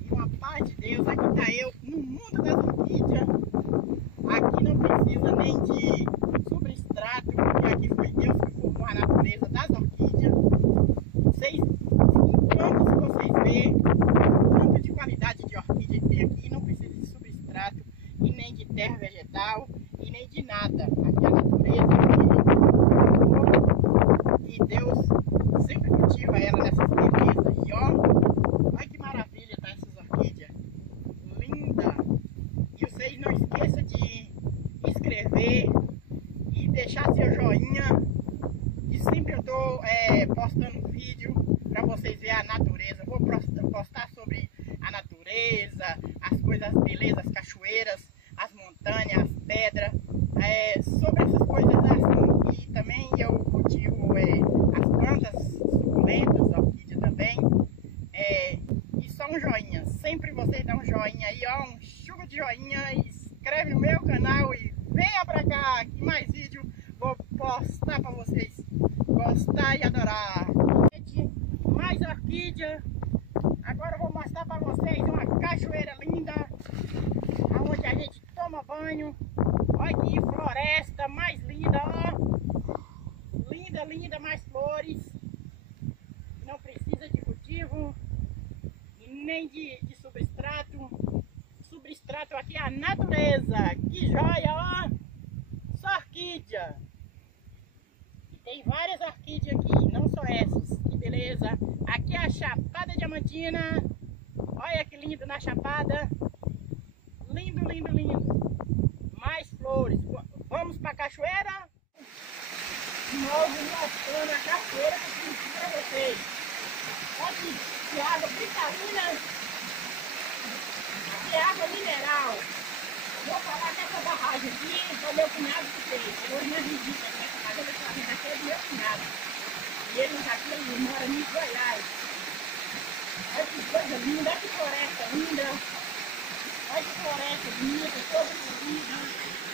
E uma paz de Deus, aqui está eu no mundo das orquídeas. Aqui não precisa nem de substrato, porque aqui foi Deus que formou a natureza das orquídeas. Enquanto vocês veem, tanto de qualidade de orquídea que tem aqui, não precisa de substrato, e nem de terra vegetal, e nem de nada. Aqui a natureza e Deus sempre cultiva ela nessas belezas. E ó, olha que maravilha tá essas orquídeas. Linda! E vocês não esqueçam de inscrever e deixar seu joinha. E sempre eu estou postando vídeo para vocês verem a natureza. Vou postar sobre a natureza, as coisas, as belezas, as cachoeiras, as montanhas, as pedras, sobre essas coisas assim. E também eu cultivo as plantas suculentas, a orquídea também. E só um joinha, sempre vocês dão um joinha aí, ó, um chuva de joinha, e inscreve no meu canal e venha pra cá, que mais vídeo vou postar pra vocês gostar e adorar. Mais orquídea. Agora eu vou mostrar pra vocês uma cachoeira linda, onde a gente toma banho. Olha que floresta mais linda, ó. Linda, linda, mais flores. Não precisa de cultivo e nem de substrato. Substrato aqui é a natureza. Que joia, ó. Só orquídea. E tem várias orquídeas aqui, não só essas. Que beleza. Aqui é a Chapada Diamantina. Olha que lindo na Chapada. Lindo, lindo, lindo. Mais flores. Vamos para a cachoeira? De novo mostrando a cachoeira que eu fiz para vocês. Olha que água cristalina. Aqui é água mineral. Vou falar que essa barragem aqui é o meu cunhado que fez. Hoje não visita, essa casa aqui é do meu cunhado. E ele aqui mora em Goiás. Olha que coisa linda, olha que floresta linda. Olha que floresta bonita, toda colorida.